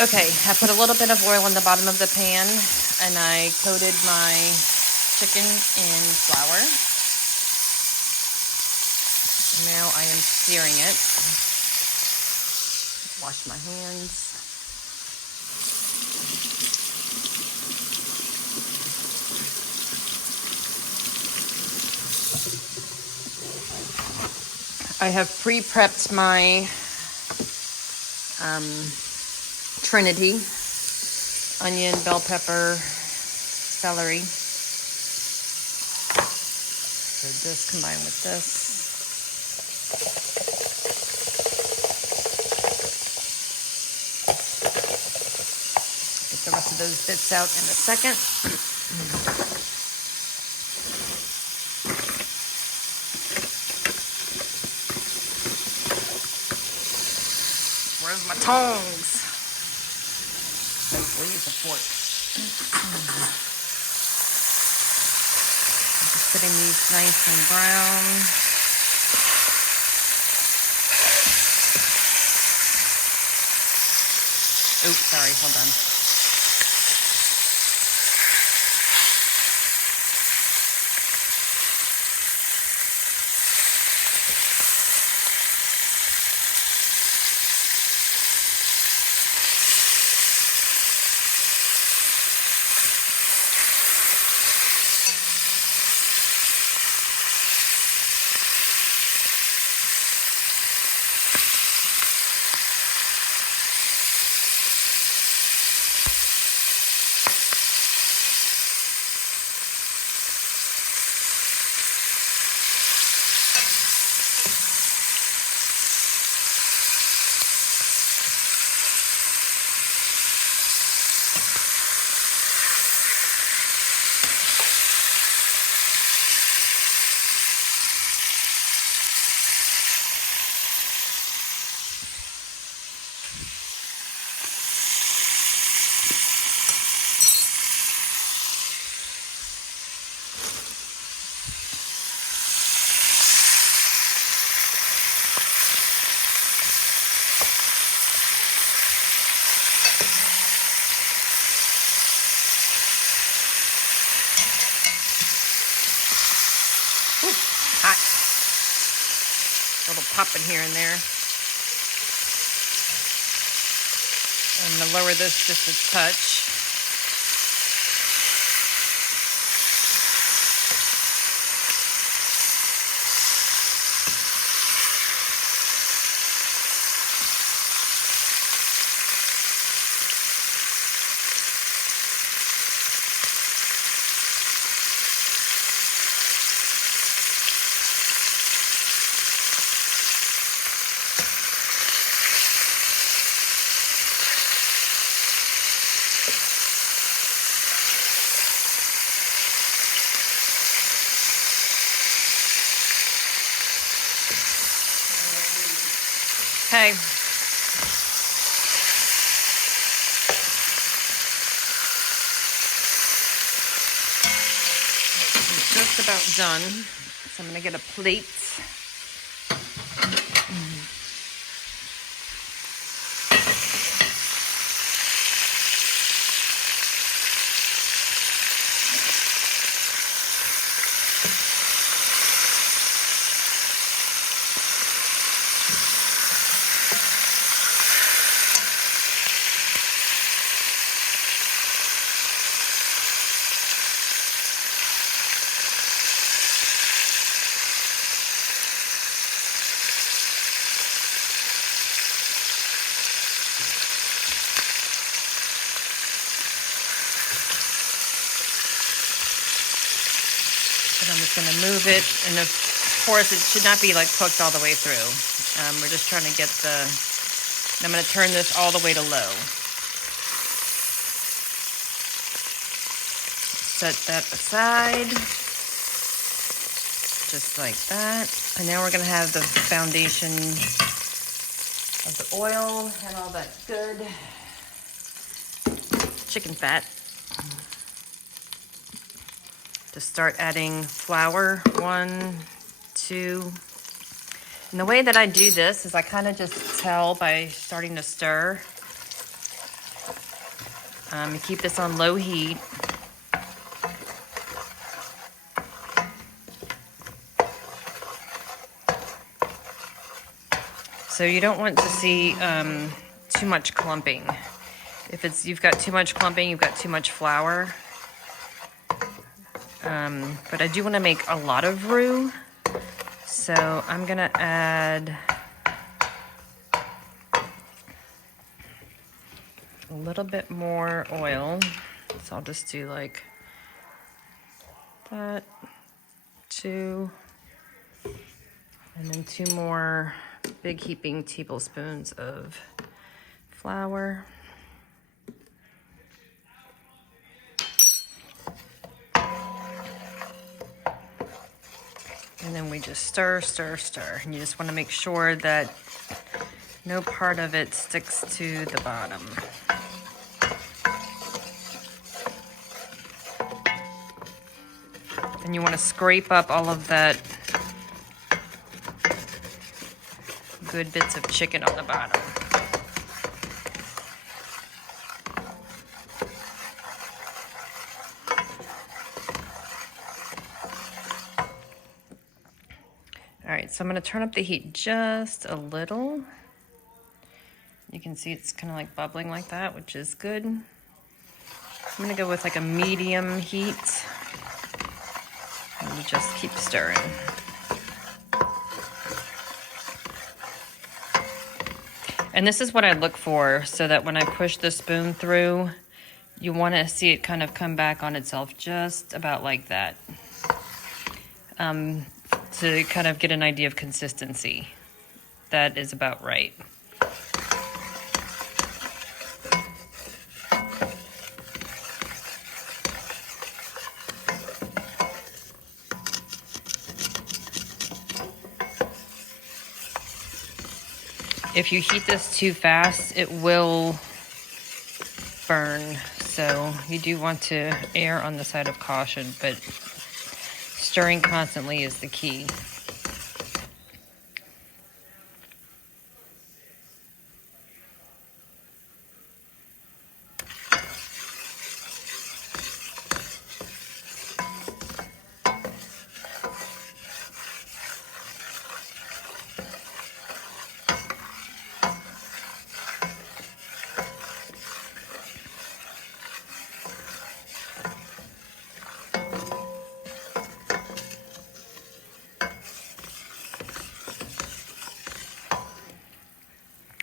Okay, I put a little bit of oil in the bottom of the pan and I coated my chicken in flour. Now I am searing it. Wash my hands. I have pre-prepped my Trinity, onion, bell pepper, celery. So this combined with this. Get the rest of those bits out in a second. Where's my tongs? We'll use a fork. Just getting these nice and brown. Oops, sorry, hold on. Hot. A little popping here and there. I'm going to lower this just a touch. Okay. It's just about done. So I'm going to get a plate. And I'm just going to move it, and of course it should not be like cooked all the way through. We're just trying to get I'm going to turn this all the way to low. Set that aside, just like that. And now we're going to have the foundation of the oil and all that good chicken fat. To start adding flour, 1, 2. And the way that I do this is I kind of just tell by starting to stir. Keep this on low heat. So you don't want to see too much clumping. If you've got too much clumping, you've got too much flour. But I do want to make a lot of roux, so I'm gonna add a little bit more oil. So I'll just do like that, 2, and then 2 more big heaping tablespoons of flour. And then we just stir, stir, stir. And you just want to make sure that no part of it sticks to the bottom. And you want to scrape up all of that good bits of chicken on the bottom. All right, so I'm gonna turn up the heat just a little. You can see it's kind of like bubbling like that, which is good. I'm gonna go with like a medium heat. And you just keep stirring. And this is what I look for, so that when I push the spoon through, you want to see it kind of come back on itself just about like that. To kind of get an idea of consistency. That is about right. If you heat this too fast, it will burn. So you do want to err on the side of caution, but stirring constantly is the key.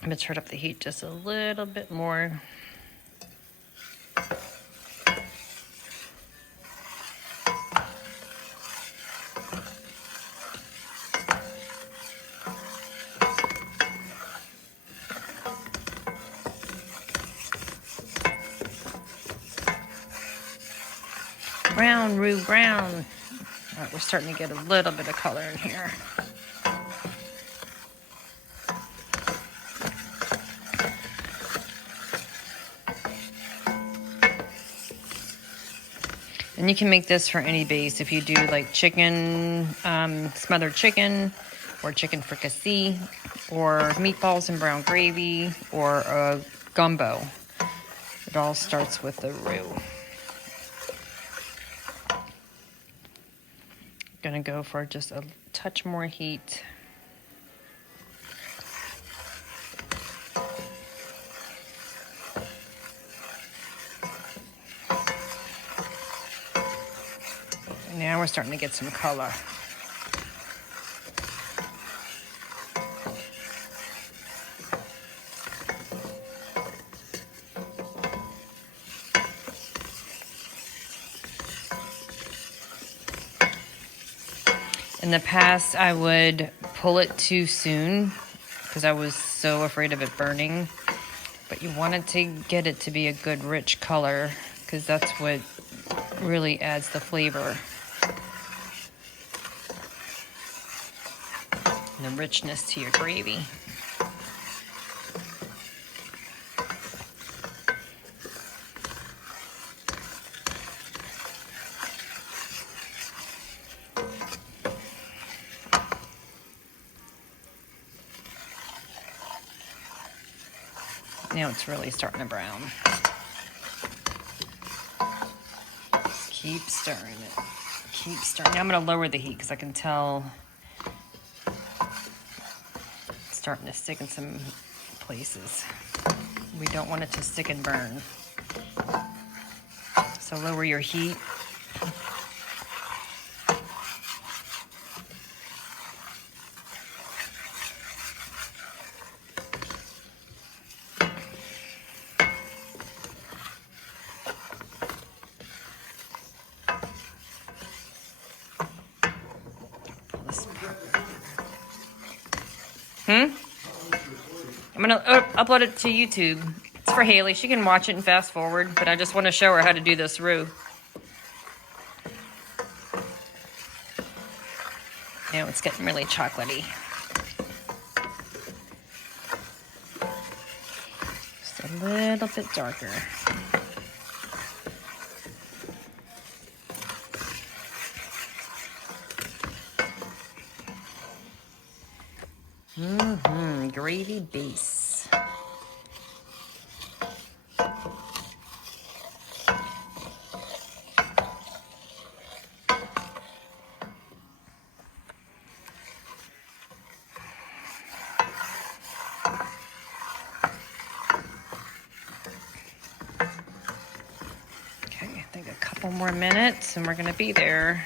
I'm gonna turn up the heat just a little bit more. Brown, roux, brown. All right, we're starting to get a little bit of color in here. And you can make this for any base. If you do like chicken, smothered chicken, or chicken fricassee, or meatballs and brown gravy, or a gumbo. It all starts with the roux. Gonna go for just a touch more heat. Now we're starting to get some color. In the past, I would pull it too soon because I was so afraid of it burning. But you wanted to get it to be a good rich color because that's what really adds the flavor and the richness to your gravy. Now it's really starting to brown. Keep stirring it. Keep stirring. Now I'm going to lower the heat because I can tell it's starting to stick in some places. We don't want it to stick and burn. So lower your heat. I'm going to upload it to YouTube. It's for Haley. She can watch it and fast forward, but I just want to show her how to do this roux. Now it's getting really chocolatey. Just a little bit darker. Gravy base. Okay, I think a couple more minutes and we're gonna be there.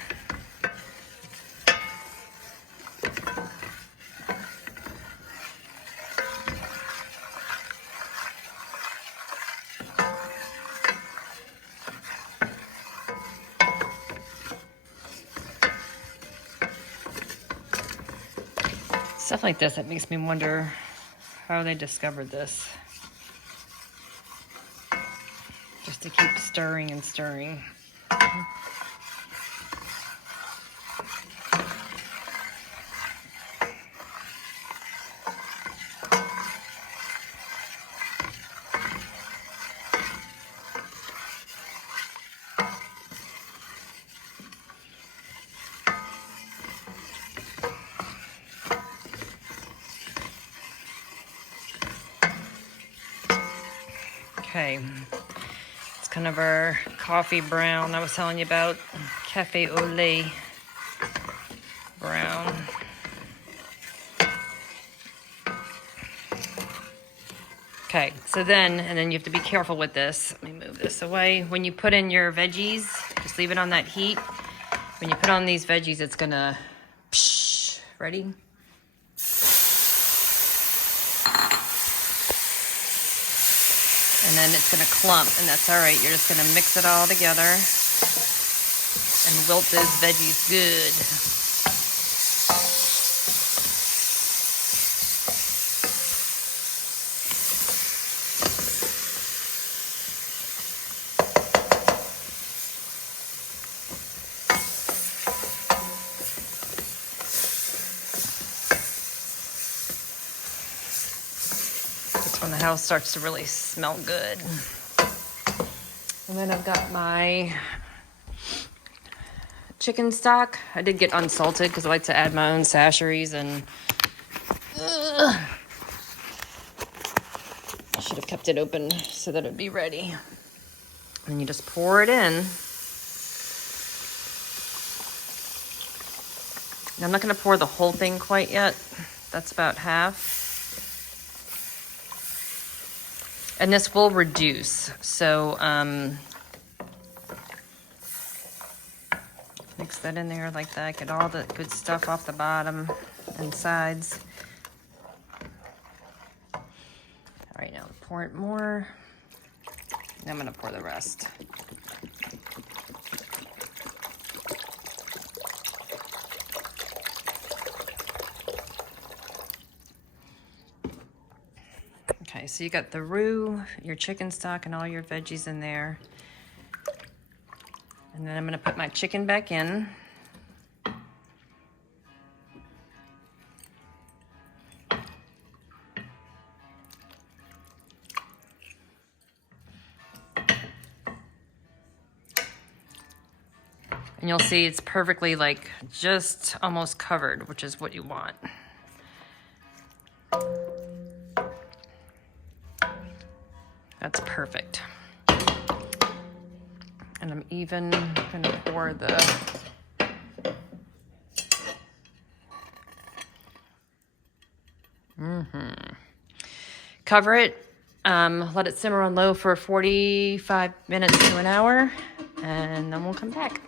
Stuff like this, it makes me wonder how they discovered this. Just to keep stirring and stirring. Okay, it's kind of our coffee brown I was telling you about, cafe au lait brown. Okay, so then you have to be careful with this. Let me move this away. When you put in your veggies, just leave it on that heat. When you put on these veggies, it's gonna, psh, ready? And then it's gonna clump, and that's all right. You're just gonna mix it all together and wilt those veggies good. When the house starts to really smell good. And then I've got my chicken stock. I did get unsalted because I like to add my own sasheries, and I should have kept it open so that it'd be ready. And you just pour it in. Now, I'm not going to pour the whole thing quite yet. That's about half. And this will reduce, so mix that in there like that, get all the good stuff off the bottom and sides. All right, now pour it more, and I'm gonna pour the rest. Okay, so you got the roux, your chicken stock, and all your veggies in there. And then I'm gonna put my chicken back in. And you'll see it's perfectly, like, just almost covered, which is what you want. That's perfect. And I'm even gonna pour the cover it, let it simmer on low for 45 minutes to an hour, and then we'll come back.